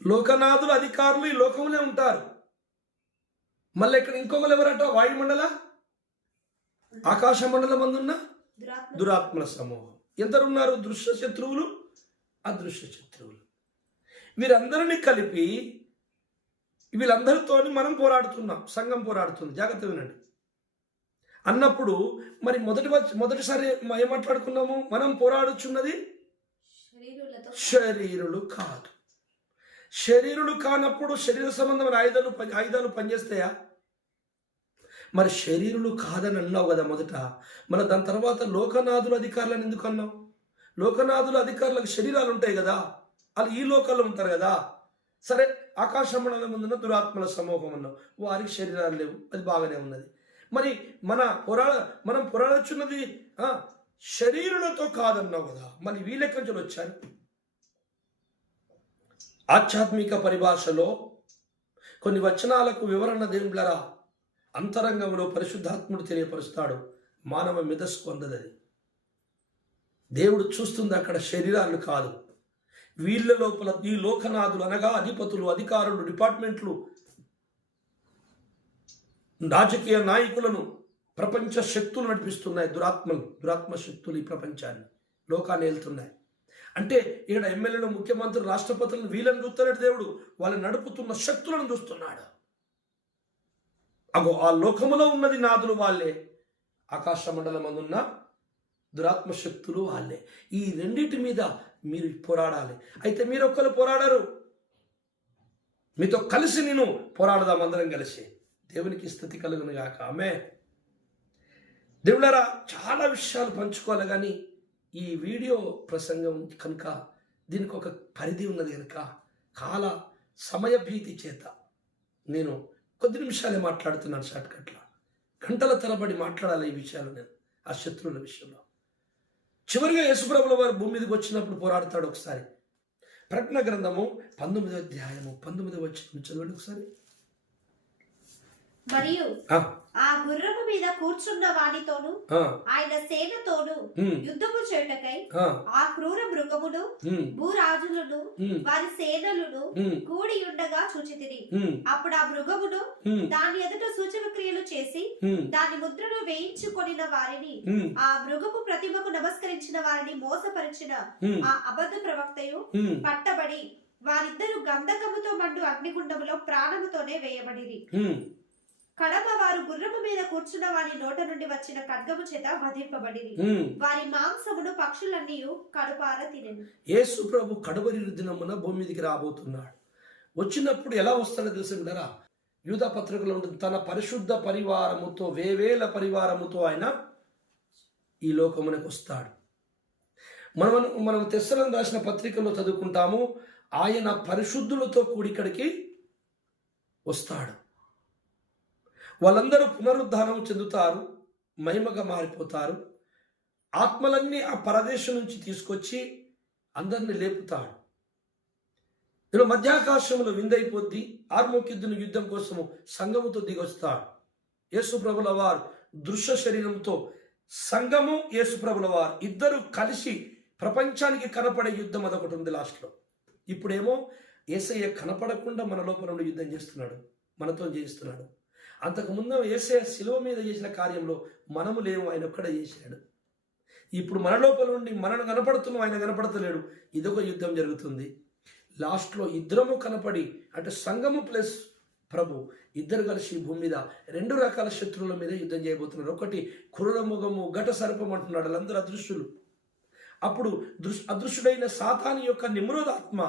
లోకనాథులు, అధికారులు ఈ లోకంలో ఉంటారు. మళ్ళీ ఇక్కడ ఇంకొకరు ఎవరట? వాయుమండల ఆకాశ మండలం అందున్న దురాత్మల సమూహం. ఎందరున్నారు? దృశ్య శత్రువులు, అదృశ్య శత్రువులు. వీరందరినీ కలిపి వీళ్ళందరితో మనం సంఘం పోరాడుతుంది. జాగ్రత్త వినండి. అన్నప్పుడు మరి మొదటిసారి ఏం మాట్లాడుకున్నాము? మనం పోరాడుచున్నది శరీరులు కాదు. శరీరులు కానప్పుడు శరీర సంబంధమైన ఆయుధాలు పనిచేస్తాయా? మరి శరీరులు కాదని అన్నావు కదా మొదట. మన దాని తర్వాత లోకనాథులు, అధికారులను ఎందుకు అన్నావు? లోకనాథులు, అధికారులకు శరీరాలు ఉంటాయి కదా, వాళ్ళు ఈ లోకాల్లో ఉంటారు కదా. సరే, ఆకాశ మండలం ముందున్న దురాత్మల సమూహం అన్నావు, వారికి శరీరాలు లేవు, అది బాగానే ఉన్నది. మరి మనం పోరాడుచున్నది శరీరులతో కాదన్నావు కదా, మరి వీళ్ళెక్కడి నుంచి వచ్చారు? ఆధ్యాత్మిక పరిభాషలో కొన్ని వచనాలకు వివరణ దేవుళ్ళరా అంతరంగంలో పరిశుద్ధాత్ముడు తెలియపరుస్తాడు. మానవ మెదస్సు అందదది. దేవుడు చూస్తుంది అక్కడ శరీరాలు కాదు, వీళ్ళ లోపల ఈ లోకనాథులు అనగా అధిపతులు, అధికారులు, డిపార్ట్మెంట్లు, రాజకీయ నాయకులను, ప్రపంచ శక్తులు నడిపిస్తున్నాయి. దురాత్మ శక్తులు ఈ ప్రపంచాన్ని, లోకాన్ని వెళ్తున్నాయి. అంటే ఇక్కడ ఎమ్మెల్యేలు, ముఖ్యమంత్రులు, రాష్ట్రపతులను వీళ్ళని చూస్తున్నాడు దేవుడు, వాళ్ళని నడుపుతున్న శక్తులను చూస్తున్నాడు. అగో ఆ లోకములో ఉన్నది నాదులు వాళ్ళే, ఆకాశ మండలం అందున్న దురాత్మ శక్తులు వాళ్ళే. ఈ రెండింటి మీద మీరు పోరాడాలి. అయితే మీరు ఒక్కరు పోరాడరు, మీతో కలిసి నేను పోరాడదాం అందరం కలిసి. దేవునికి స్తుతి కలుగును గాక. ఆమె దేవులారా, చాలా విషయాలు పంచుకోవాలి, కానీ ఈ వీడియో ప్రసంగం కనుక దీనికి ఒక పరిధి ఉన్నది కనుక కాల సమయ భీతి చేత నేను కొద్ది నిమిషాలే మాట్లాడుతున్నాను. షార్ట్కట్లో గంటల తరబడి మాట్లాడాలి ఈ విషయాలు నేను, ఆ శత్రువుల విషయంలో. చివరిగా యేసుప్రభుల వారు భూమి మీదకి వచ్చినప్పుడు పోరాడతాడు. ఒకసారి ప్రకటన గ్రంథము 19వ అధ్యాయము 19వ వచనం చదవండి ఒకసారి. మరియు ఆ గుర్రము మీద కూర్చున్న వానితోను ఆయన సేనతోను యుద్ధము చేయుటకై ఆ క్రూర మృగమును భూరాజులను వారి సేనలను కూడి ఉండగా చూచితిరి. అప్పుడు ఆ మృగమును దాని ఎదుట సూచక క్రియలు చేసి దాని ముద్రను వేయించుకొనిన వారిని, ఆ మృగము ప్రతిమకు నమస్కరించిన వారిని మోసపరిచిన ఆ అబద్ధ ప్రవక్తయు పట్టబడి వారిద్దరు గంధకముతో మండు అగ్నిగుండములో ప్రాణముతోనే వేయబడిరి. కడప వారు గుర్రము మీద కూర్చున్న వారి నోట నుండి వచ్చిన ఖడ్గము చేత వధింపబడిరి. వారి మాంసమును పక్షులన్నీ కడుపార తినెను. యేసు ప్రభు కడవరి దినమున భూమి మీదకి రాబోతున్నాడు. వచ్చినప్పుడు ఎలా వస్తాడో తెలుసుంటారా? యూదా పత్రికలో ఉంటుంది, తన పరిశుద్ధ పరివారముతో, వేవేల పరివారముతో ఆయన ఈ లోకమునకు వస్తాడు. మనం తెస్సలోనికీయులకు రాసిన పత్రికలో చదువుకుంటాము, ఆయన పరిశుద్ధులతో కూడి ఇక్కడికి వస్తాడు. వాళ్ళందరూ పునరుద్ధానం చెందుతారు, మహిమగా మారిపోతారు. ఆత్మలన్నీ ఆ పరదేశం నుంచి తీసుకొచ్చి అందరినీ లేపుతాడు. ఇలా మధ్యాకాశంలో విందైపోద్ది. ఆర్మోకిద్దును యుద్ధం కోసము సంఘముతో దిగొస్తాడు. యేసుప్రభుల వారు దృశ్య శరీరంతో, సంఘము యేసుప్రభుల వారు ఇద్దరు కలిసి ప్రపంచానికి కనపడే యుద్ధం అదొకటి ఉంది లాస్ట్లో. ఇప్పుడేమో యేసయ్య కనపడకుండా మన లోపల నుండి యుద్ధం చేస్తున్నాడు, మనతో చేయిస్తున్నాడు. అంతకుముందు యేసయ్య శిలువ మీద చేసిన కార్యంలో మనము లేవు, ఆయన ఒక్కడే చేశాడు. ఇప్పుడు మన లోపల నుండి మనను కనపడుతున్నాం, ఆయన కనపడతలేడు. ఇదొక యుద్ధం జరుగుతుంది. లాస్ట్లో ఇద్దరము కనపడి, అంటే సంఘము ప్లస్ ప్రభు ఇద్దరు కలిసి భూమి మీద 2 రకాల శత్రువుల మీద యుద్ధం చేయబోతున్నారు. ఒకటి క్రూరముఖము, ఘట సర్పం అంటున్నాడు, వాళ్ళందరూ అదృశ్యులు. అప్పుడు అదృశ్యుడైన సాతాను యొక్క నిమ్రోధాత్మ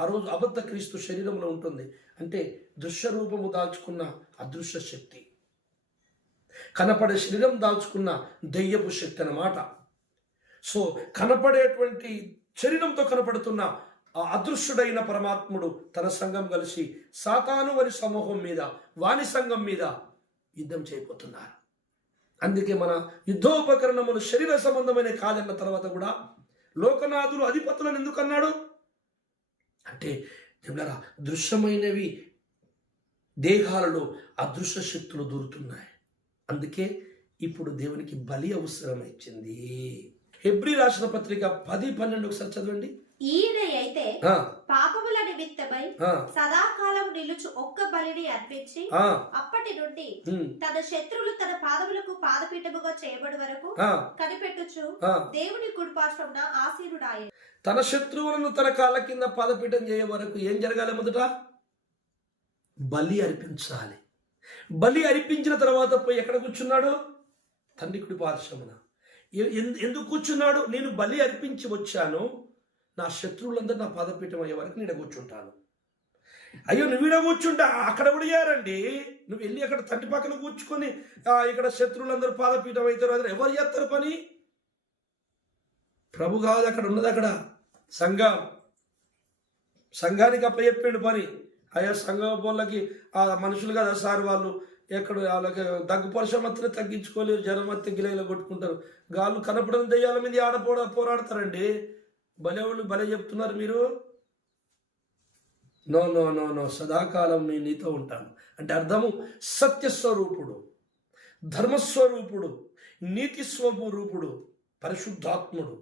ఆ రోజు అబద్ధ క్రీస్తు శరీరంలో ఉంటుంది. అంటే దృశ్య రూపము దాల్చుకున్న అదృశ్య శక్తి, కనపడే శరీరం దాల్చుకున్న దెయ్యపు శక్తి అన్నమాట. సో కనపడేటువంటి శరీరంతో కనపడుతున్న ఆ అదృశ్యుడైన పరమాత్ముడు తన సంఘం కలిసి సాతాను వారి సమూహం మీద, వాని సంఘం మీద యుద్ధం చేయబోతున్నారు. అందుకే మన యుద్ధోపకరణములు శరీర సంబంధమైన కాదన్న తర్వాత కూడా లోకనాథులు అధిపతులను ఎందుకు అన్నాడు అంటే, దేవులారా, దృశ్యమైనవి దేహాలలో అదృశ్య శక్తులు దూరుతున్నాయి. అందుకే ఇప్పుడు దేవునికి బలి అవసరం వచ్చింది. హెబ్రీ రాసిన పత్రిక 10:12 ఒకసారి చదవండి. ఈయన అయితే పాపముల నిమిత్తమై సదాకాలం నిలుచు ఒక్క బలిని అర్పించి అప్పటి నుండి తన శత్రువులు తన పాదములకు పాదపీఠముగా చేయబడి వరకు కనిపెట్టుచు దేవుని కుడిపార్శ్వమున ఆసీనుడాయెను. తన శత్రువులను తన కాళ్ళ కింద పాదపీఠం చేయ వరకు ఏం జరగాలి? మొదట బలి అర్పించాలి. బలి అర్పించిన తర్వాత పోయి ఎక్కడ కూర్చున్నాడు? తండ్రి కుడి పార్శ్వమున. ఎందుకు కూర్చున్నాడు? నేను బలి అర్పించి వచ్చాను, నా శత్రువులందరూ నా పాదపీఠం అయ్యే వరకు నేను కూర్చుంటాను. అయ్యో, నువ్వు ఈడ కూర్చుంటా, అక్కడ కూడా చేయారండి. నువ్వు వెళ్ళి అక్కడ తండ్రి పక్కన కూర్చుకొని ఇక్కడ శత్రువులందరూ పాదపీఠం అవుతారు, అది ఎవరు చేస్తారు పని? ప్రభు కాదు అక్కడ ఉన్నది, అక్కడ సంఘానికి అప్పచెప్పాడు పని. అయ్యా, సంఘం పోళ్ళకి ఆ మనుషులు కదా సార్, వాళ్ళు ఎక్కడ వాళ్ళకి దగ్గు పరిశ్రమత్తులు తగ్గించుకోలేరు, జ్వరం అత్తే గిలగిల కొట్టుకుంటారు. గాళ్ళు కనపడని దెయ్యాల మీద పోరాడతారండి. భలేవాళ్ళు భలే చెప్తున్నారు మీరు. నో నో నో నో, సదాకాలం నేను నీతో ఉంటాను అంటే అర్థము సత్యస్వరూపుడు, ధర్మస్వరూపుడు, నీతి స్వరూపుడు, పరిశుద్ధాత్ముడు.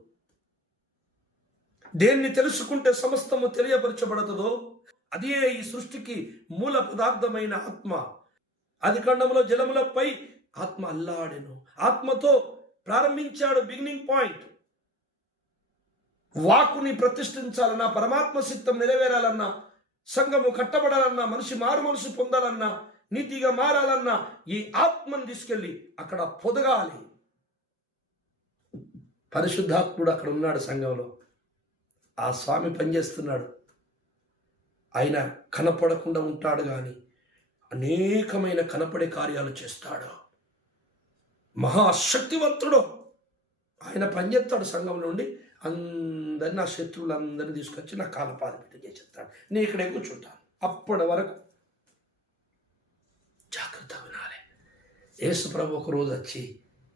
దేన్ని తెలుసుకుంటే సమస్తము తెలియపరచబడతదో అదే ఈ సృష్టికి మూల పదార్థమైన ఆత్మ. ఆది కాండములో జలములపై ఆత్మ అల్లాడెను. ఆత్మతో ప్రారంభించాడు, బిగినింగ్ పాయింట్. వాక్కుని ప్రతిష్ఠించాలన్నా, పరమాత్మ సిద్ధం నెరవేరాలన్నా, సంఘము కట్టబడాలన్నా, మనిషి మారు మనసు పొందాలన్నా, నీతిగా మారాలన్నా ఈ ఆత్మను తీసుకెళ్ళి అక్కడ పొదగాలి. పరిశుద్ధాత్ముడు అక్కడ ఉన్నాడు సంఘంలో. ఆ స్వామి పనిచేస్తున్నాడు. ఆయన కనపడకుండా ఉంటాడు కానీ అనేకమైన కనపడే కార్యాలు చేస్తాడు. మహాశక్తివంతుడు. ఆయన పనిచేస్తాడు సంఘం నుండి. అందరినీ, నా శత్రువులందరినీ తీసుకొచ్చి నా కాలపాదపీఠ చేసేస్తాడు. నేను ఇక్కడే కూర్చుంటాను. అప్పటి వరకు జాగ్రత్త వినాలి. యేసు ప్రభు ఒక రోజు వచ్చి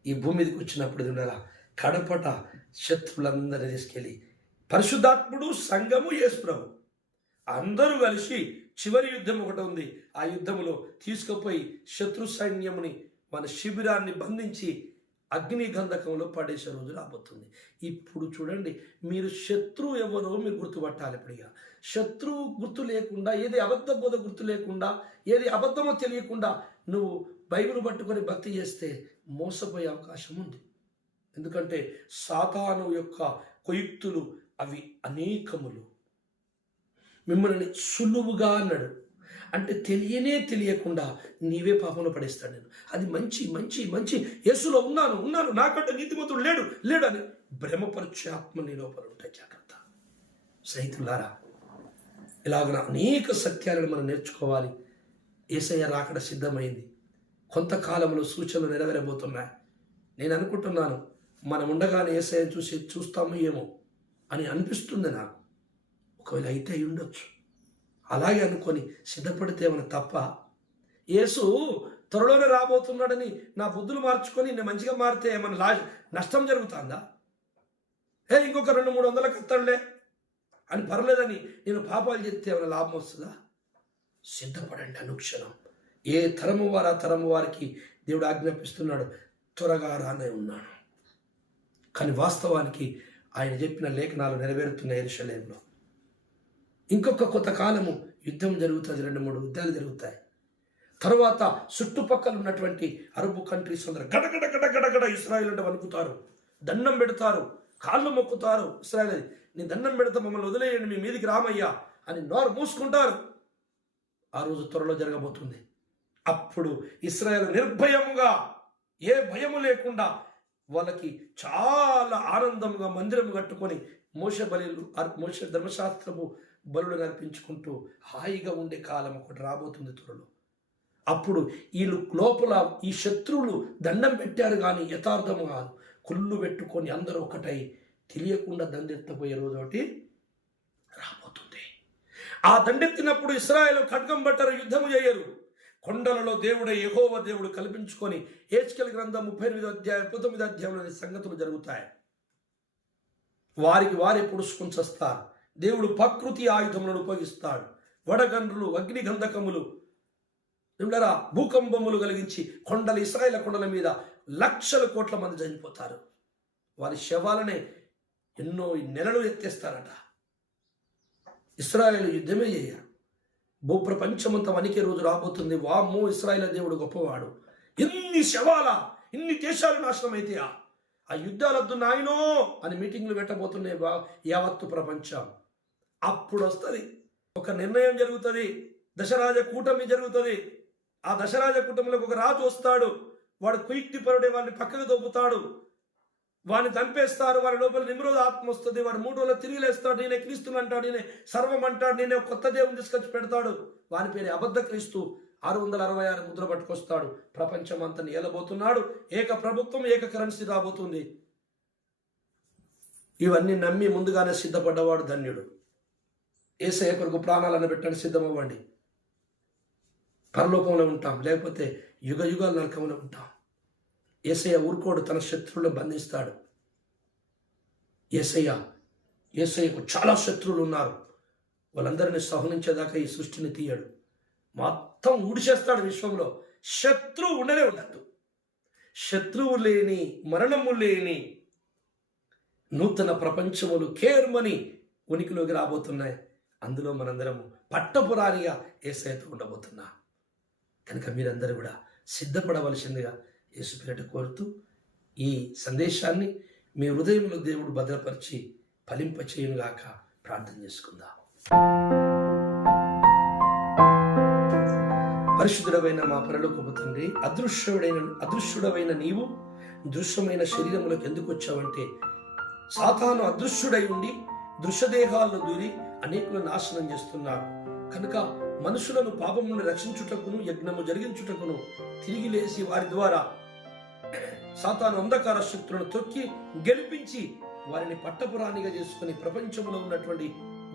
ఈ భూమి మీదకి వచ్చినప్పుడు ఉండాల కడపట శత్రువులందరినీ తీసుకెళ్ళి, పరిశుద్ధాత్ముడు, సంఘము, యేసు ప్రభు అందరూ కలిసి చివరి యుద్ధం ఒకటి ఉంది. ఆ యుద్ధములో తీసుకుపోయి శత్రు సైన్యముని మన శిబిరాన్ని బంధించి అగ్ని గంధకంలో పడేసే రోజు రాబోతుంది. ఇప్పుడు చూడండి, మీరు శత్రువు ఎవరో మీరు గుర్తుపట్టాలి. ఇప్పుడుగా శత్రువు గుర్తు లేకుండా, ఏది అబద్ధ బోధ గుర్తు లేకుండా, ఏది అబద్ధమో తెలియకుండా నువ్వు బైబిల్ పట్టుకొని భక్తి చేస్తే మోసపోయే అవకాశం ఉంది. ఎందుకంటే సాతాను యొక్క కొయుక్తులు అవి అనేకములు. మిమ్మల్ని సులువుగా అన్నాడు అంటే తెలియకుండా నీవే పాపంలో పడేస్తాడు. నేను అది మంచి మంచి మంచి యేసులో ఉన్నాను నాకంటే నీతిమంతుడు లేడు అని భ్రమపరిచే ఆత్మ నీ లోపల ఉంటాయి. జాగ్రత్త స్నేహితులారా, ఇలాగ అనేక సత్యాలను మనం నేర్చుకోవాలి. యేసయ్య రాకడ సిద్ధమైంది. కొంతకాలంలో సూచనలు నెరవేరబోతున్నాయి. నేను అనుకుంటున్నాను, మనం ఉండగానే యేసయ్యను చూస్తాము ఏమో అని అనిపిస్తుంది నాకు. ఒకవేళ అయితే అయి ఉండొచ్చు. అలాగే అనుకొని సిద్ధపడితే ఏమైనా తప్ప? యేసు త్వరలోనే రాబోతున్నాడని నా బుద్ధులు మార్చుకొని నేను మంచిగా మారితే ఏమైనా నష్టం జరుగుతుందా? ఇంకొక 200-300 కత్తడులే అని పర్లేదని నేను పాపాలు చెప్తే ఏమైనా లాభం వస్తుందా? సిద్ధపడండి అనుక్షణం. ఏ తరము వారు ఆ తరము వారికి దేవుడు ఆజ్ఞాపిస్తున్నాడు, త్వరగా రానే ఉన్నాను. కానీ వాస్తవానికి ఆయన చెప్పిన లేఖనాలు నెరవేరుతున్న యెరూషలేములో. ఇంకొక కొంతకాలము యుద్ధం జరుగుతుంది, 2-3 యుద్ధాలు జరుగుతాయి. తర్వాత చుట్టుపక్కల ఉన్నటువంటి అరబ్ కంట్రీస్ అందరూ గడగడ గడగడగడ ఇస్రాయేల్ అంటే వణుకుతారు, దండం పెడతారు, కాళ్ళు మొక్కుతారు. ఇస్రాయేల్ నీ దండం పెడతా, మమ్మల్ని వదిలేయండి, మీ మీదికి రామయ్యా అని నోరు మూసుకుంటారు. ఆ రోజు త్వరలో జరగబోతుంది. అప్పుడు ఇశ్రాయేలు నిర్భయముగా, ఏ భయము లేకుండా వాళ్ళకి చాలా ఆనందంగా మందిరం కట్టుకొని మోషే ధర్మశాస్త్రము బలులను అర్పించుకుంటూ హాయిగా ఉండే కాలం ఒకటి రాబోతుంది త్వరలో. అప్పుడు వీళ్ళు లోపల ఈ శత్రువులు దండం పెట్టారు కానీ యథార్థము కాదు, కుళ్ళు పెట్టుకొని అందరూ ఒకటై తెలియకుండా దండెత్తపోయే రోజు ఒకటి రాబోతుంది. ఆ దండెత్తినప్పుడు ఇశ్రాయేలు ఖడ్గం పట్టరు, యుద్ధము చేయరు. కొండలలో దేవుడే యెహోవా దేవుడు కల్పించుకొని హెజ్కేలు గ్రంథం 38వ అధ్యాయం 19వ అధ్యాయంలోని సంగతులు జరుగుతాయి. వారికి వారే పొడుచుకొని చస్తారు. దేవుడు ప్రకృతి ఆయుధములను ఉపయోగిస్తాడు. వడగండ్రులు, అగ్ని గంధకములు, భూకంపములు కలిగించి కొండలు, ఇశ్రాయేలు కొండల మీద లక్షల కోట్ల మంది చనిపోతారు. వారి శవాలనే ఎన్నో నెలలు ఎత్తేస్తారట. ఇశ్రాయేలు యుద్ధమే చేయరు. భూప్రపంచమంతా వణికే రోజు రాబోతుంది. వామ్మో, ఇశ్రాయేలు దేవుడు గొప్పవాడు, ఇన్ని శవాల, ఇన్ని దేశాలు నాశనం అయితే ఆ యుద్ధాలద్దు నాయనో అని మీటింగ్లు పెట్టబోతున్నాయి యావత్తు ప్రపంచం. అప్పుడు వస్తుంది ఒక నిర్ణయం జరుగుతుంది, దశరాజ కూటమి జరుగుతుంది. ఆ దశరాజ కూటమిలోకి ఒక రాజు వస్తాడు. వాడు కుయుక్తి పరుడే, వాడిని పక్కకు దొబ్బుతాడు, వాడిని చంపేస్తారు. వారి లోపల నిమ్రోధ ఆత్మ వస్తుంది. వాడు 3 రోజులు తిరిగి లేస్తాడు. నేనే క్రీస్తుని అంటాడు, నేనే సర్వం అంటాడు, నేనే కొత్త దేవుని తీసుకొచ్చి పెడతాడు. వాని పేరు అబద్ధ క్రీస్తు. 666 ముద్ర పట్టుకొస్తాడు. ప్రపంచం అంతా ఏలబోతున్నాడు. ఏక ప్రభుత్వం, ఏక కరెన్సీ రాబోతుంది. ఇవన్నీ నమ్మి ముందుగానే సిద్ధపడ్డవాడు ధన్యుడు. యేసయ్య కొరకు ప్రాణాలను పెట్టండి, సిద్ధమవ్వండి. పరలోకంలో ఉంటాం, లేకపోతే యుగ యుగాల నరకంలో ఉంటాం. యేసయ్య ఊరుకోడు, తన శత్రువులను బంధిస్తాడు. యేసయ్యకు చాలా శత్రువులు ఉన్నారు. వాళ్ళందరినీ సహనించేదాకా ఈ సృష్టిని తీయడు. మొత్తం ఊడిచేస్తాడు. విశ్వంలో శత్రువు ఉండనే ఉండద్దు. శత్రువు లేని, మరణము లేని నూతన ప్రపంచములు కేర్మని ఉనికిలోకి రాబోతున్నాయి. అందులో మనందరము పట్టపురానిగా యేసయ్యతో ఉండబోతున్నా. కనుక మీరందరూ కూడా సిద్ధపడవలసిందిగా యేసు పేరిట కోరుతూ ఈ సందేశాన్ని మీ హృదయంలో దేవుడు భద్రపరిచి ఫలింపచేయునుగాక ప్రార్థన చేసుకుందాం. పరిశుద్ధుడవైన మా పరలోకపు తండ్రి, అదృశ్యుడవైన నీవు దృశ్యమైన శరీరములకు ఎందుకు వచ్చావంటే, సాతాను అదృశ్యుడై ఉండి దృశ్యదేహాల్లో దూరి అనేకులను నాశనం చేస్తున్నాడు. కనుక మనుషులను పాపం నుండి రక్షించుటకును, యజ్ఞము జరిగించుటకును, తిరిగి లేచి వారి ద్వారా సాతాను అంధకార శక్తులను తొక్కి గెలిపించి వారిని పట్టపురాణిగా చేసుకుని ప్రపంచంలో ఉన్నటువంటి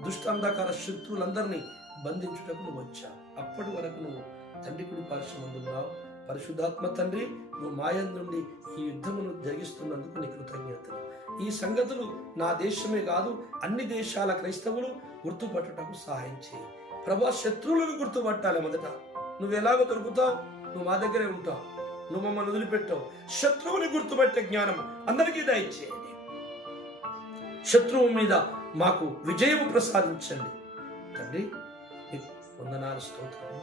దుష్ట అంధకార శత్రువులందరినీ బంధించుటకు నువ్వు వచ్చావు. అప్పటి వరకు నువ్వు తండ్రి కుడి పార్శ్వమందున్నావు. పరిశుద్ధాత్మ తండ్రి, నువ్వు మాయందు నుండి ఈ యుద్ధమును జరిగిస్తున్నందుకు నీకు కృతజ్ఞతలు. ఈ సంగతులు నా దేశమే కాదు, అన్ని దేశాల క్రైస్తవులు గుర్తుపట్టటకు సహాయం చేయి ప్రభా. శత్రువులను గుర్తుపట్టాలి. మొదట నువ్వు ఎలాగో దొరుకుతావు, నువ్వు మా దగ్గరే ఉంటావు, నువ్వు మమ్మల్ని వదిలిపెట్టావు. శత్రువుని గుర్తుపట్టే జ్ఞానం అందరికీ దయచేయండి. శత్రువు మీద మాకు విజయము ప్రసాదించండి తండ్రి. వందనాలు, స్తోత్రము.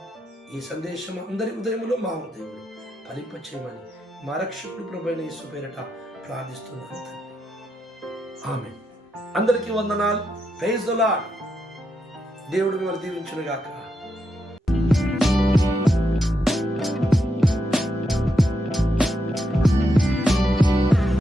ఈ సందేశం అందరి హృదయములో, మా హృదయములో ఫలింపచేయమని మా రక్షకుడు ప్రభువైన యేసు పేరిట ప్రార్థిస్తున్నాను తండ్రి. ఆమేన్. అందరికీ వందనాలు. Praise the lord. దేవుడు మిమ్మల్ని దీవించును గాక.